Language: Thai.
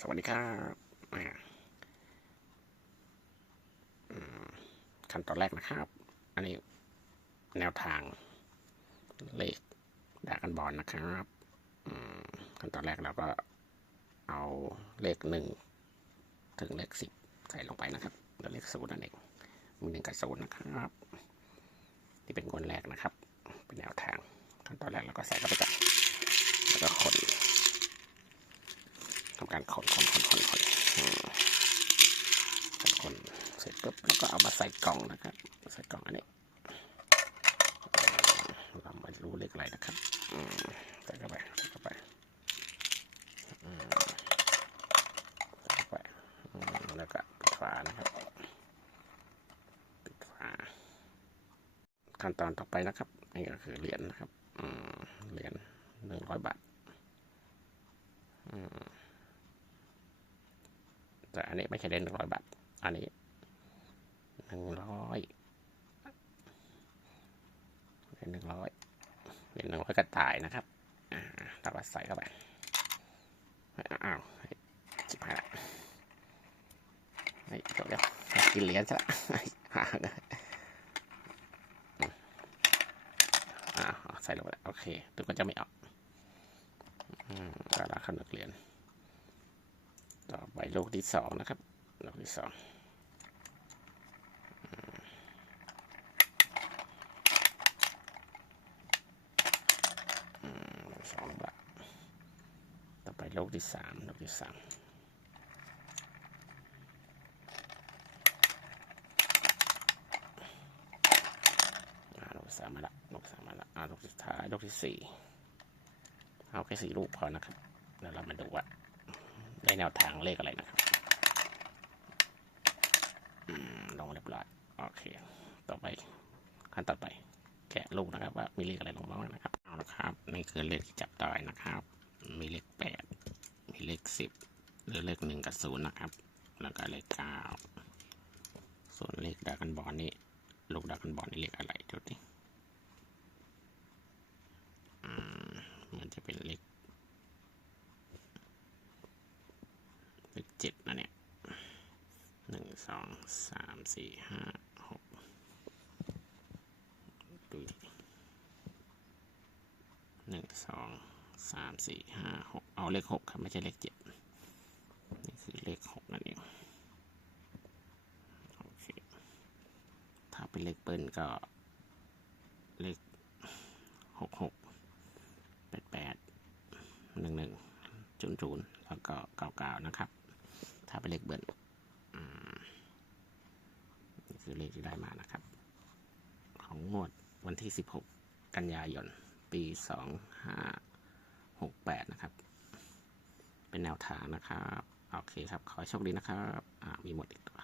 สวัสดีครับขั้นตอนแรกนะครับ อันนี้แนวทางเลขดากันบอลนะครับขั้นตอนแรกเราก็เอาเลขหนึ่งถึงเลขสิบใส่ลงไปนะครับ แล้วเลขศูนย์นั่นเองมีหนึ่งกับศูนย์นะครับ ที่เป็นงวดแรกนะครับ เป็นแนวทางขั้นตอนแรกเราก็ใส่เข้าไปก่อนแล้วก็คน ทำการคนคนคนคนคนอืมคนคนเสร็จปุ๊บแล้วก็เอามาใส่กล่องนะครับใส่กล่องอันนี้อืมเราไม่รู้เลขอะไรนะครับอืมใส่เข้าไปใส่เข้าไปอืมใส่เข้าไปอืมแล้วก็ปิดฝานะครับปิดฝาขั้นตอนต่อไปนะครับนี่ก็คือเหรียญนะครับอืเหรียญหนึ่งร้อยบาทอืม แต่อันนี้ไม่ใช่เหรียญหนึ่งร้อยบาท อันนี้หนึ่งร้อยเหรียญหนึ่งร้อยเหรียญหนึ่งร้อยกระต่ายนะครับเราก็ใส่เข้าไป อ้าวจิบหายละเฮ้ยเดี๋ยวเดี๋ยวกินเหรียญซะละหาเลยอืมอ่าเอาใส่ลงไปโอเคถึงมันจะไม่ออกอืมแล้วเราขนกเหรียญ ต่อไปลูกที่สองนะครับลูกที่สองลูกสองบาทต่อไปลูกที่สามลูกที่สามลูกสามมาละลูกสามมาละอ่าลูกสุดท้ายลูกที่สี่เอาแค่สี่ลูกพอนะครับเดี๋ยวเรามาดูว่า ได้แนวทางเลขอะไรนะครับอืมลงเรียบร้อยโอเค ต่อไปขั้นต่อไปแกะลูกนะครับ ว่ามีเลขอะไรลงบ้างนะครับเอาละครับนี่คือเลขที่จับได้นะครับ มีเลขแปดมีเลขสิบหรือเลขหนึ่งกับศูนย์นะครับ แล้วก็เลขเก้าส่วนเลขดากันบอลนี่ลูกดากันบอลนี่เลขอะไรดูดิอืมมันจะเป็นเลข เลขเจ็ดนะเนี่ยหนึ่งสองสามสี่ห้าหกดูดิหนึ่งสองสามสี่ห้าหกเอาเลขหกครับไม่ใช่เลขเจ็ดนี่คือเลขหกนั่นเองโอเคถ้าเป็นเลขเปิ้ลก็เลขหกหกแปดแปดหนึ่งหนึ่งศูนย์ศูนแล้วก็เก้าเก้า นะครับถ้าเป็นเลขเบิร์นนี่คือเลขที่ได้มานะครับ ของงวดวันที่ 16 กันยายน ปี 2568 นะครับ เป็นแนวทางนะครับ โอเคครับ ขอให้โชคดีนะครับมีหมดอีกตัว